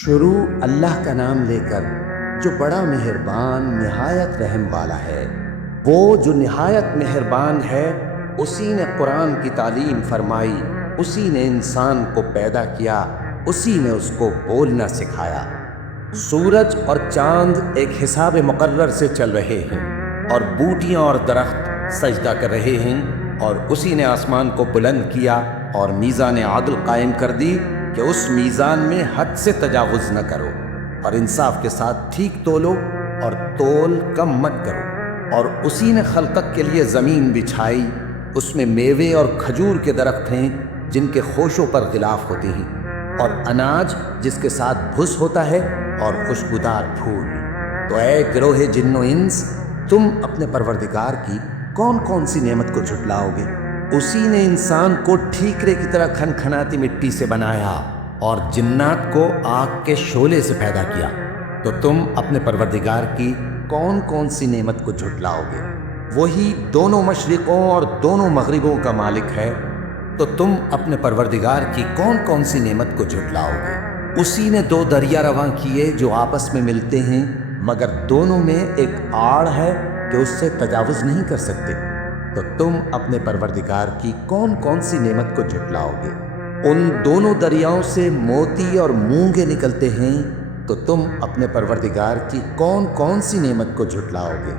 شروع اللہ کا نام لے کر جو بڑا مہربان نہایت رحم والا ہے۔ وہ جو نہایت مہربان ہے، اسی نے قرآن کی تعلیم فرمائی، اسی نے انسان کو پیدا کیا، اسی نے اس کو بولنا سکھایا۔ سورج اور چاند ایک حساب مقرر سے چل رہے ہیں، اور بوٹیاں اور درخت سجدہ کر رہے ہیں، اور اسی نے آسمان کو بلند کیا اور میزان عدل قائم کر دی کہ اس میزان میں حد سے تجاوز نہ کرو، اور انصاف کے ساتھ ٹھیک تولو اور تول کم مت کرو۔ اور اسی نے خلقت کے لیے زمین بچھائی، اس میں میوے اور کھجور کے درخت ہیں جن کے خوشوں پر غلاف ہوتے ہیں، اور اناج جس کے ساتھ بھس ہوتا ہے، اور خوشبودار پھول۔ تو اے گروہ جن و انس، تم اپنے پروردگار کی کون کون سی نعمت کو جھٹلاؤ گے؟ اسی نے انسان کو ٹھیکرے کی طرح کھنکھناتی مٹی سے بنایا اور جنات کو آگ کے شعلے سے پیدا کیا۔ تو تم اپنے پروردگار کی کون کون سی نعمت کو جھٹلاؤ گے؟ وہی دونوں مشرقوں اور دونوں مغربوں کا مالک ہے، تو تم اپنے پروردگار کی کون کون سی نعمت کو جھٹلاؤ گے؟ اسی نے دو دریا رواں کیے جو آپس میں ملتے ہیں، مگر دونوں میں ایک آڑ ہے کہ اس سے تجاوز نہیں کر سکتے۔ تو تم اپنے پروردگار کی کون کون سی نعمت کو جھٹلاؤ گے؟ ان دونوں دریاؤں سے موتی اور مونگے نکلتے ہیں، تو تم اپنے پروردگار کی کون کون سی نعمت کو جھٹلاؤ گے؟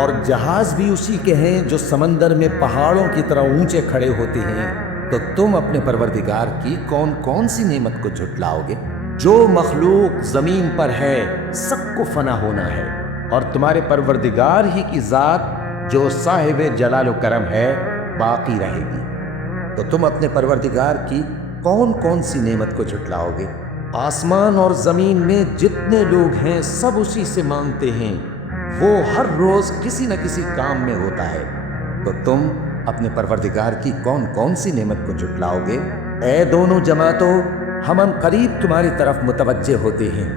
اور جہاز بھی اسی کے ہیں جو سمندر میں پہاڑوں کی طرح اونچے کھڑے ہوتے ہیں، تو تم اپنے پروردگار کی کون کون سی نعمت کو جھٹلاؤ گے؟ جو مخلوق زمین پر ہے سب کو فنا ہونا ہے، اور تمہارے پروردگار ہی کی ذات جو صاحب جلال و کرم ہے باقی رہے گی۔ تو تم اپنے پروردگار کی کون کون سی نعمت کو جھٹلاؤ گے؟ آسمان اور زمین میں جتنے لوگ ہیں سب اسی سے مانگتے ہیں، وہ ہر روز کسی نہ کسی کام میں ہوتا ہے۔ تو تم اپنے پروردگار کی کون کون سی نعمت کو جھٹلاؤ گے؟ اے دونوں جماعتوں، ہم قریب تمہاری طرف متوجہ ہوتے ہیں،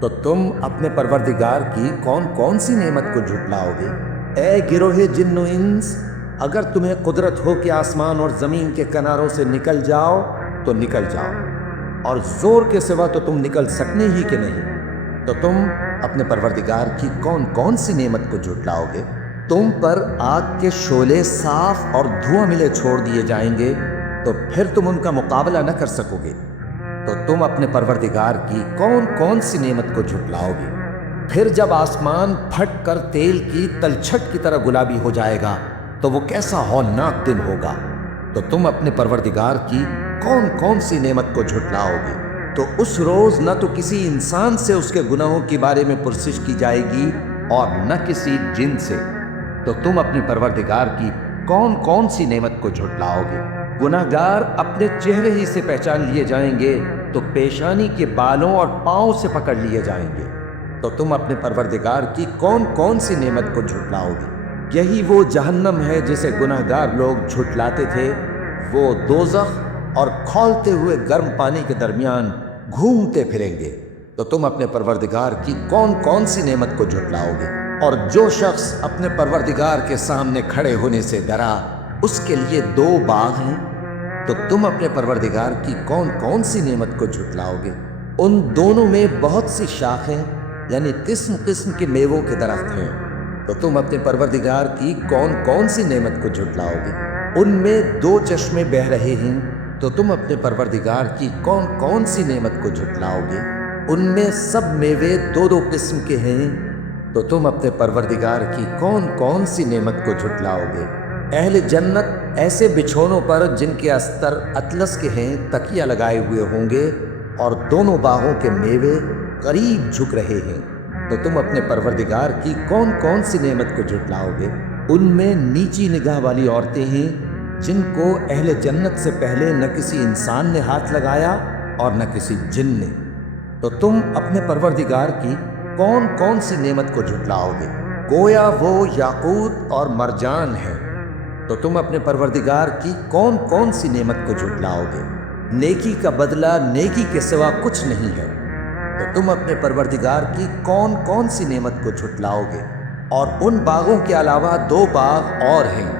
تو تم اپنے پروردگار کی کون کون سی نعمت کو جھٹلاؤ گے؟ اے گروہ جن و انس، اگر تمہیں قدرت ہو کہ آسمان اور زمین کے کناروں سے نکل جاؤ تو نکل جاؤ، اور زور کے سوا تو تم نکل سکنے ہی کہ نہیں، تو تم اپنے پروردگار کی کون کون سی نعمت کو جھٹلاؤ گے؟ تم پر آگ کے شعلے صاف اور دھواں ملے چھوڑ دیے جائیں گے، تو پھر تم ان کا مقابلہ نہ کر سکو گے۔ تو تم اپنے پروردگار کی کون کون سی نعمت کو جھٹلاؤ گے؟ پھر جب آسمان پھٹ کر تیل کی تلچھٹ کی طرح گلابی ہو جائے گا تو وہ کیسا ہولناک دن ہوگا۔ تو تم اپنے پروردگار کی کون کون سی نعمت کو جھٹلاؤ گے؟ تو اس روز نہ تو کسی انسان سے اس کے گناہوں کے بارے میں پرسش کی جائے گی اور نہ کسی جن سے۔ تو تم اپنے پروردگار کی کون کون سی نعمت کو جھٹلاؤ گے؟ گناہگار اپنے چہرے ہی سے پہچان لیے جائیں گے، تو پیشانی کے بالوں اور پاؤں سے پکڑ لیے جائیں گے۔ تو تم اپنے پروردگار کی کون کون سی نعمت کو جھٹلاؤ گے؟ یہی وہ جہنم ہے جسے گناہگار لوگ جھٹلاتے تھے، وہ دوزخ اور کھولتے ہوئے گرم پانی کے درمیان گھومتے پھریں گے۔ تو تم اپنے پروردگار کی کون کون سی نعمت کو جھٹلاؤ گے؟ اور جو شخص اپنے پروردگار کے سامنے کھڑے ہونے سے ڈرا، اس کے لیے دو باغ ہیں۔ تو تم اپنے پروردگار کی کون کون سی نعمت کو جھٹلاؤ گے؟ ان دونوں میں بہت سی شاخیں یعنی قسم قسم کے میووں کے درخت ہیں۔ تو تم اپنے پروردگار کی کون کون سی نعمت کو جھٹلاؤ گے؟ ان میں دو چشمے بہہ رہے ہیں۔ تو تم اپنے پروردگار کی کون کون سی نعمت کو جھٹلاؤ گے؟ ان میں سب میوے دو دو قسم کے ہیں۔ تو تم اپنے پروردگار کی کون کون سی نعمت کو جھٹلاؤ گے؟ اہل جنت ایسے بچھونوں پر جن کے استر اطلس کے ہیں تکیہ لگائے ہوئے ہوں گے، اور دونوں باغوں کے میوے قریب جھک رہے ہیں۔ تو تم اپنے پروردگار کی کون کون سی نعمت کو جھٹلاؤ گے؟ ان میں نیچی نگاہ والی عورتیں ہیں جن کو اہل جنت سے پہلے نہ کسی انسان نے ہاتھ لگایا اور نہ کسی جن نے۔ تو تم اپنے پروردگار کی کون کون سی نعمت کو جھٹلاؤ گے؟ گویا وہ یاقوت اور مرجان ہے۔ تو تم اپنے پروردگار کی کون کون سی نعمت کو جھٹلاؤ گے؟ نیکی کا بدلہ نیکی کے سوا کچھ نہیں ہے۔ تو تم اپنے پروردگار کی کون کون سی نعمت کو جھٹلاؤ گے؟ اور ان باغوں کے علاوہ دو باغ اور ہیں۔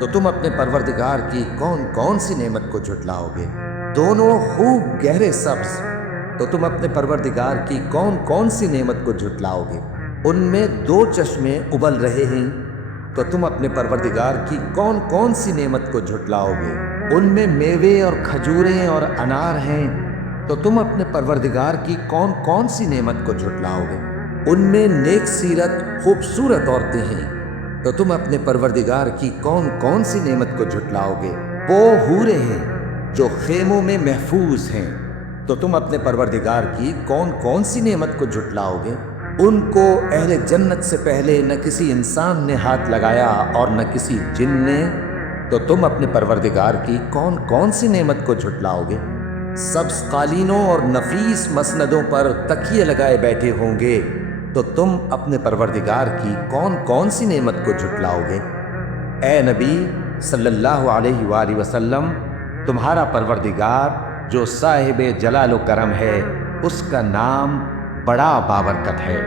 تو تم اپنے پروردگار کی کون کون سی نعمت کو جھٹلاؤ گے؟ دونوں خوب گہرے سبز، تو تم اپنے پروردگار کی کون کون سی نعمت کو جھٹلاؤ گے؟ ان میں 2 چشمے ابل رہے ہیں، تو تم اپنے پروردگار کی کون کون سی نعمت کو جھٹلاؤ گے؟ ان میں میوے اور کھجوریں اور انار ہیں، تو تم اپنے پروردگار کی کون کون سی نعمت کو جھٹلاؤ گے؟ ان میں نیک سیرت خوبصورت عورتیں ہیں، تو تم اپنے پروردگار کی کون کون سی نعمت کو جھٹلاؤ گے؟ وہ حوریں ہیں جو خیموں میں محفوظ ہیں، تو تم اپنے پروردگار کی کون کون سی نعمت کو جھٹلاؤ گے؟ ان کو اہل جنت سے پہلے نہ کسی انسان نے ہاتھ لگایا اور نہ کسی جن نے، تو تم اپنے پروردگار کی کون کون سی نعمت کو جھٹلاؤ گے؟ سبز قالینوں اور نفیس مسندوں پر تکیے لگائے بیٹھے ہوں گے، تو تم اپنے پروردگار کی کون کون سی نعمت کو جھٹلاؤ گے؟ اے نبی صلی اللہ علیہ وآلہ وسلم، تمہارا پروردگار جو صاحب جلال و کرم ہے، اس کا نام بڑا بابرکت ہے۔